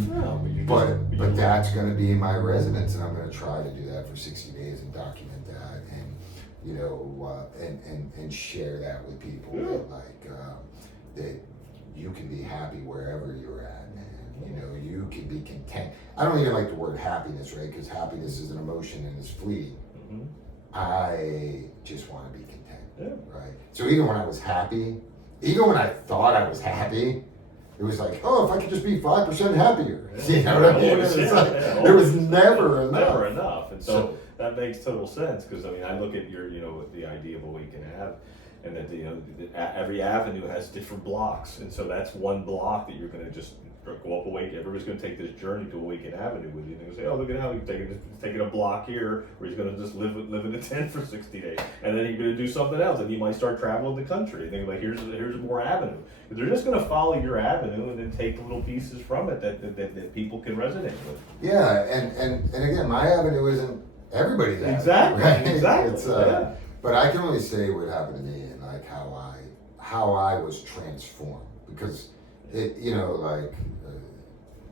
But that's gonna be my residence, and I'm gonna try to do that for 60 days and document that, and you know, and share that with people that like that you can be happy wherever you're at, man. You know, you can be content. I don't even like the word happiness, right? Because happiness is an emotion and it's fleeting. Mm-hmm. I just want to be content, right? So even when I was happy, even when I thought I was happy, it was like, oh, if I could just be 5% happier. You know what I mean? It was never enough. Never enough. And so that makes total sense, because I mean, I look at your, you know, the idea of Awaken Ave, and that, you know, every avenue has different blocks, and so that's one block that you're going to just go up Awaken. Everybody's going to take this journey to Awaken Avenue with you. And they say, oh, look at how he's taking a block here, where he's going to just live in a tent for 60 days, and then he's going to do something else, and he might start traveling the country. And they're like, here's more avenue. They're just going to follow your avenue and then take little pieces from it that people can resonate with. Yeah, and again, my avenue isn't everybody's avenue. Exactly. Right? Exactly. It's, but I can only say what happened to me and like how I was transformed, because it, you know,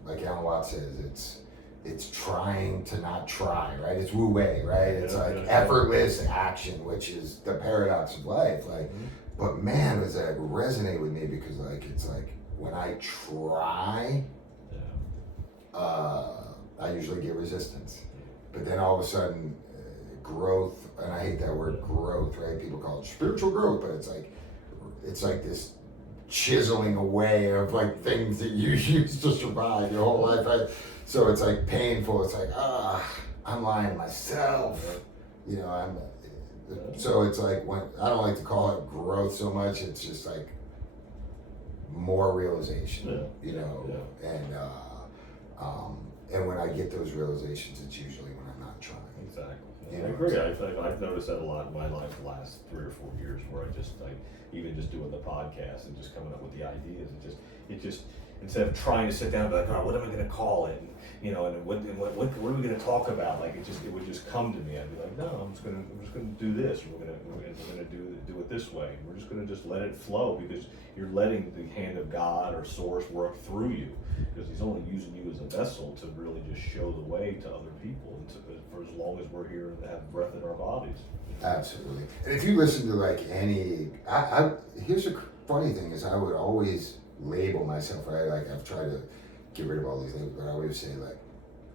like Alan Watts says, it's trying to not try, right? It's Wu Wei, right? It's effortless action, which is the paradox of life. Like, but man, does that resonate with me, because like it's like when I try, I usually get resistance, but then all of a sudden, growth, and I hate that word growth, right? People call it spiritual growth, but it's like this chiseling away of like things that you used to survive your whole life, right? So it's like painful. It's like, I'm lying to myself, you know. So it's like, when I don't like to call it growth so much. It's just like more realization, you know. And when I get those realizations, it's usually when I'm not trying. Exactly. You I know, agree. I've noticed that a lot in my life the last 3 or 4 years, where I just even just doing the podcast and just coming up with the ideas, it just instead of trying to sit down and be like, all right, what am I going to call it? And, you know, and what are we going to talk about? Like, it would just come to me. I'd be like, no, I'm just going to do this. We're going to do it this way. We're just going to just let it flow, because you're letting the hand of God or Source work through you, because He's only using you as a vessel to really just show the way to other people, and for as long as we're here and have breath in our bodies. Absolutely. And if you listen to like any, here's the funny thing is, I would always label myself, right? Like, I've tried to get rid of all these labels, but I always say like,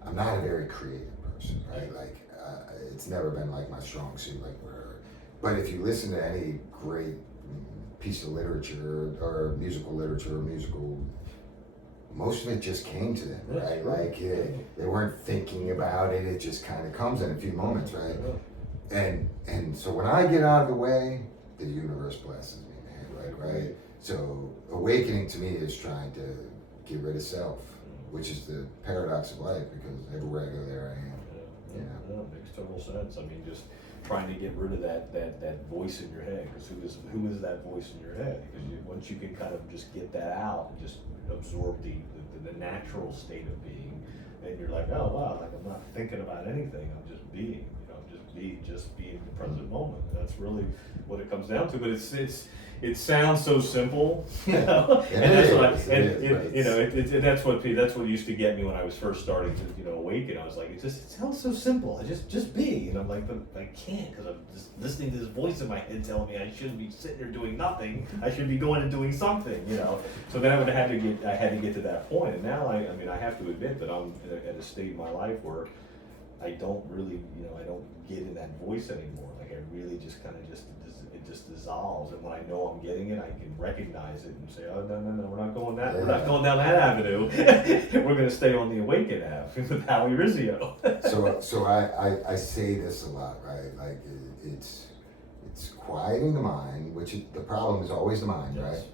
I'm not a very creative person, right? Like, it's never been like my strong suit, like whatever. But if you listen to any great piece of literature or musical literature, most of it just came to them, right? Like, they weren't thinking about it. It just kind of comes in a few moments, right? And so when I get out of the way, the universe blesses me, man, right? So awakening to me is trying to get rid of self, which is the paradox of life, because everywhere I go, there I am. Yeah, it makes total sense. I mean, just trying to get rid of that voice in your head, because who is that voice in your head? Because once you can kind of just get that out and just absorb the natural state of being, then you're like, oh wow, like I'm not thinking about anything. I'm just being. You know, I'm just just be in the present moment. And that's really what it comes down to. But it sounds so simple, you know, and that's what used to get me when I was first starting to, you know, awaken. I was like, it sounds so simple. I just be, and I'm like, but I can't, because I'm just listening to this voice in my head telling me I shouldn't be sitting here doing nothing. I should be going and doing something, you know. So then I had to get to that point, and now I mean, I have to admit that I'm at a state in my life where I don't really, you know, I don't get in that voice anymore. Like I really just kind of it just dissolves, and when I know I'm getting it, I can recognize it and say, oh no, we're not going we're not going down that avenue. We're going to stay on the Awaken Ave with Howie Rizzio. So I say this a lot, right? Like it's quieting the mind, which the problem is always the mind, Yes. right?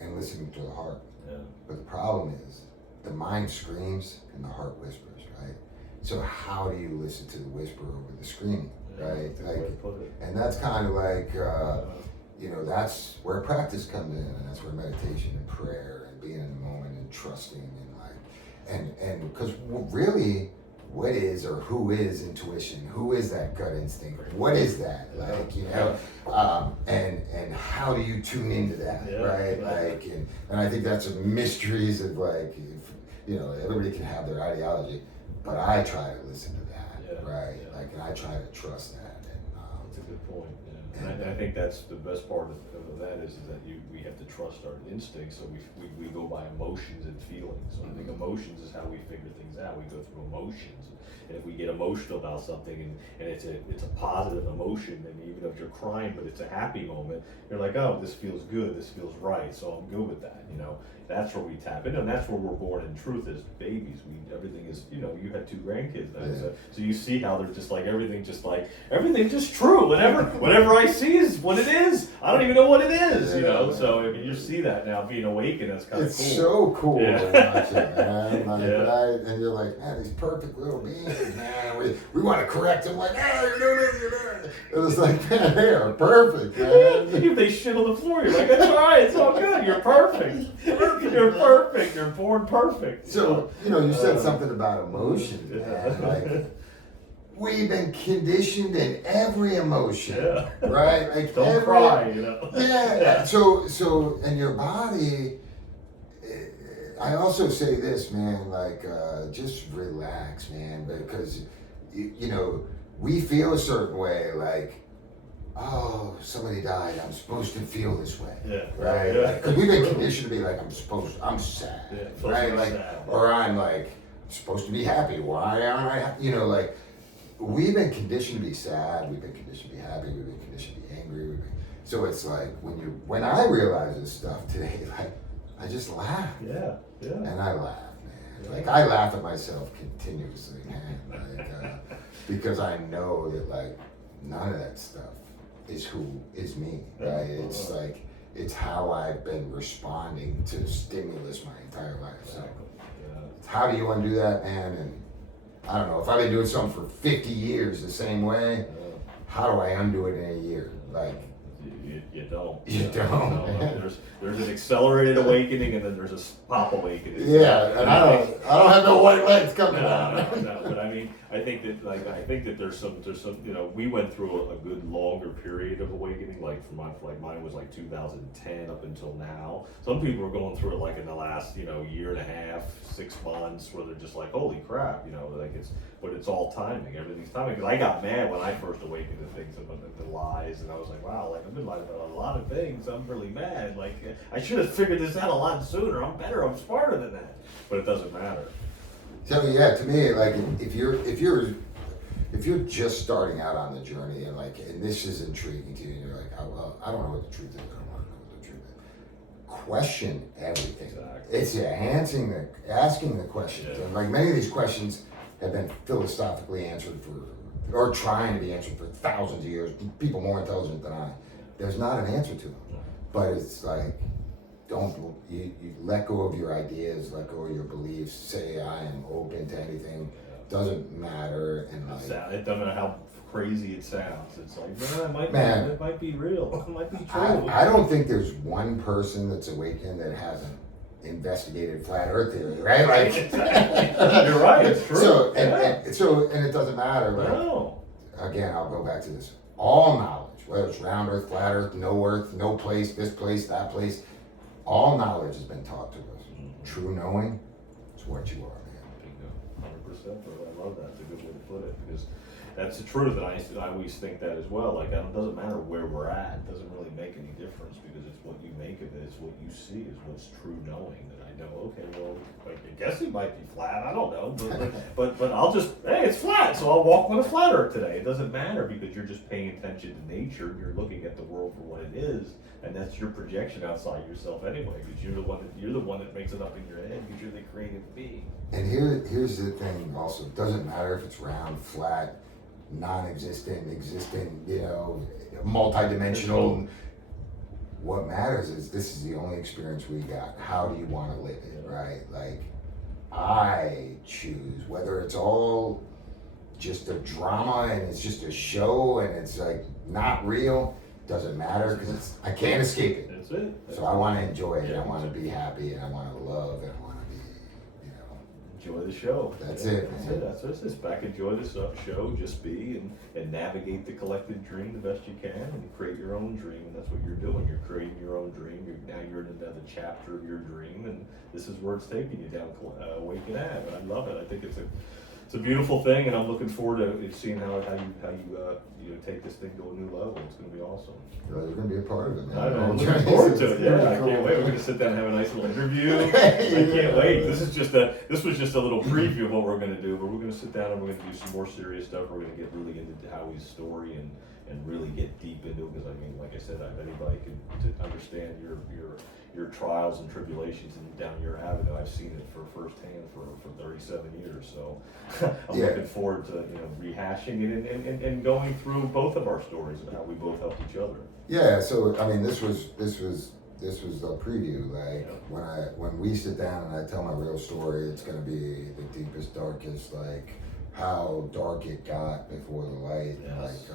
And listening to the heart. Yeah. But the problem is the mind screams and the heart whispers, right? So how do you listen to the whisper over the screaming, right? And that's kind of like, you know, that's where practice comes in, and that's where meditation and prayer and being in the moment and trusting and because really, what is or who is intuition? Who is that gut instinct? What is that? Like, you know, and how do you tune into that, right? Like, and I think that's a mysteries of like, you know, everybody can have their ideology, but I try to listen to that, right? Like, and I try to trust that. And that's a good point. Yeah. And I think that's the best part of that is that we have to trust our instincts. So we go by emotions and feelings. So I think emotions is how we figure things out. We go through emotions. And if we get emotional about something and it's a positive emotion, and even if you're crying but it's a happy moment, you're like, oh, this feels good, this feels right, so I'm good with that, you know. That's where we tap in, and that's where we're born in truth as babies. Everything is, you know, you had 2 grandkids now, so you see how they're just like everything's just true. Whatever I see is what it is. I don't even know what it is, you know. So I mean, you see that now being awakened. That's kind of cool. It's so cool to watch it, man. Like, and you're like, man, these perfect little beings, man. We want to correct them, like, you're doing this, you're doing this. It was like, man, they are perfect, man. If they shit on the floor, you're like, that's all right, it's all good. You're perfect. You're perfect. You're born perfect. So, you know, you said something about emotions, man. Like, we've been conditioned in every emotion, right? Like, don't cry, you know. Yeah. So, and your body. I also say this, man. Like, just relax, man, because you know we feel a certain way, like. Oh, somebody died. I'm supposed to feel this way, right? Because we've been conditioned to be like, I'm sad, right? Like, sad. Or I'm like, supposed to be happy. Why aren't I happy? You know, like, we've been conditioned to be sad. We've been conditioned to be happy. We've been conditioned to be angry. So it's like when I realize this stuff today, like, I just laugh. Yeah. And I laugh, man. Like, I laugh at myself continuously, man. Like, because I know that, like, none of that stuff is who is me, right? It's like, it's how I've been responding to stimulus my entire life. So how do you undo that, man? And I don't know, if I've been doing something for 50 years the same way, how do I undo it in a year? Like, you don't. You don't. No, there's an accelerated awakening, and then there's a pop awakening. Yeah, and I don't have no white lights coming out. No, but I mean, I think that there's some, you know, we went through a good longer period of awakening, like mine was like 2010 up until now. Some people are going through it like in the last, you know, year and a half, 6 months, where they're just like, holy crap, you know, like but it's all timing. Everything's timing. Because I got mad when I first awakened to things about the lies, and I was like, wow, like I've been lied about a lot of things. I'm really mad. Like I should have figured this out a lot sooner. I'm better. I'm smarter than that. But it doesn't matter. So yeah, to me, like if you're just starting out on the journey and this is intriguing to you, and you're like, oh, well, I don't know what the truth is. I don't want to know what the truth is. Question everything. Exactly. It's asking the questions, and like many of these questions have been philosophically answered or trying to be answered for thousands of years. People more intelligent than I. There's not an answer to them, but it's like, you let go of your ideas, let go of your beliefs. Say I am open to anything. Doesn't matter, and like, it doesn't matter how crazy it sounds. It's like, it might be real. It might be true. I don't think there's one person that's awakened that hasn't investigated flat Earth theory, right? Like, you're right. It's true. So and it doesn't matter. Like, no. again, I'll go back to this. All knowledge, whether it's round earth, flat earth, no place, this place, that place, all knowledge has been taught to us. True knowing is what you are, man. 100%, bro. I love that. It's a good way to put it, because that's the truth, and I always think that as well. Like, it doesn't matter where we're at. It doesn't really make any difference, because it's what you make of it. It's what you see is what's true knowing. That I know, okay, well, like, I guess it might be flat. I don't know, but I'll just, hey, it's flat, so I'll walk on a flat earth today. It doesn't matter, because you're just paying attention to nature. You're looking at the world for what it is, and that's your projection outside yourself anyway, because you're the one that makes it up in your head, because you're the creative being. And here's the thing also. It doesn't matter if it's round, flat, non-existent, existent, multi-dimensional. What matters is this is the only experience we got. How do you want to live it, right? Like, I choose whether it's all just a drama and it's just a show and it's like not real. Doesn't matter, because I can't escape it. That's it. So I want to enjoy it. I want to be happy, and I want to love, and I want to be, enjoy the show. That's yeah, it. That's Man. it. That's what it is. Back, enjoy the show. Just be and navigate the collective dream the best you can, and create your own dream. And that's what you're doing. You're creating your own dream. Now you're in another chapter of your dream, and this is where it's taking you down Awaken Ave. And I love it. I think it's a beautiful thing, and I'm looking forward to seeing how you take this thing to a new level. It's going to be awesome. You're going to be a part of it, man. I'm looking forward to it. Yeah, I can't wait. We're going to sit down and have a nice little interview. I can't wait. This was just a little preview of what we're going to do, but we're going to sit down and we're going to do some more serious stuff. We're going to get really into Howie's story and really get deep into it, because I mean, like I said, if anybody can to understand your trials and tribulations and down your avenue, I've seen it firsthand for 37 years. So I'm looking forward to rehashing it and going through both of our stories of how we both helped each other. Yeah. So I mean, this was the preview. Like when we sit down and I tell my real story, it's going to be the deepest, darkest, like how dark it got before the light. Yes.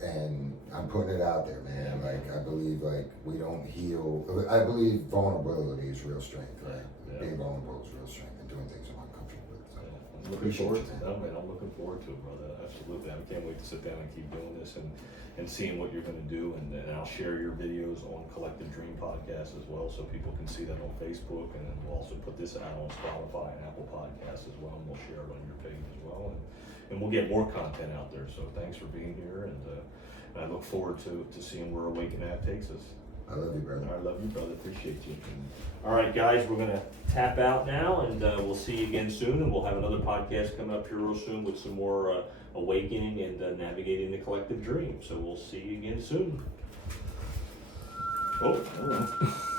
And I'm putting it out there, man. Like, I believe, like, we don't heal. I believe vulnerability is real strength, right? Yeah. Being vulnerable is real strength, and doing things I'm uncomfortable with. So. I'm looking forward to it. Man, I'm looking forward to it, brother. Absolutely. I can't wait to sit down and keep doing this and seeing what you're going to do. And I'll share your videos on Collective Dream Podcast as well, so people can see that on Facebook. And then we'll also put this out on Spotify and Apple Podcasts as well. And we'll share it on your page as well. And we'll get more content out there. So thanks for being here, and I look forward to seeing where Awaken Ave takes us. I love you, brother. I love you, brother. Appreciate you. All right, guys, we're going to tap out now, and we'll see you again soon. And we'll have another podcast coming up here real soon with some more awakening and navigating the collective dream. So we'll see you again soon. Oh,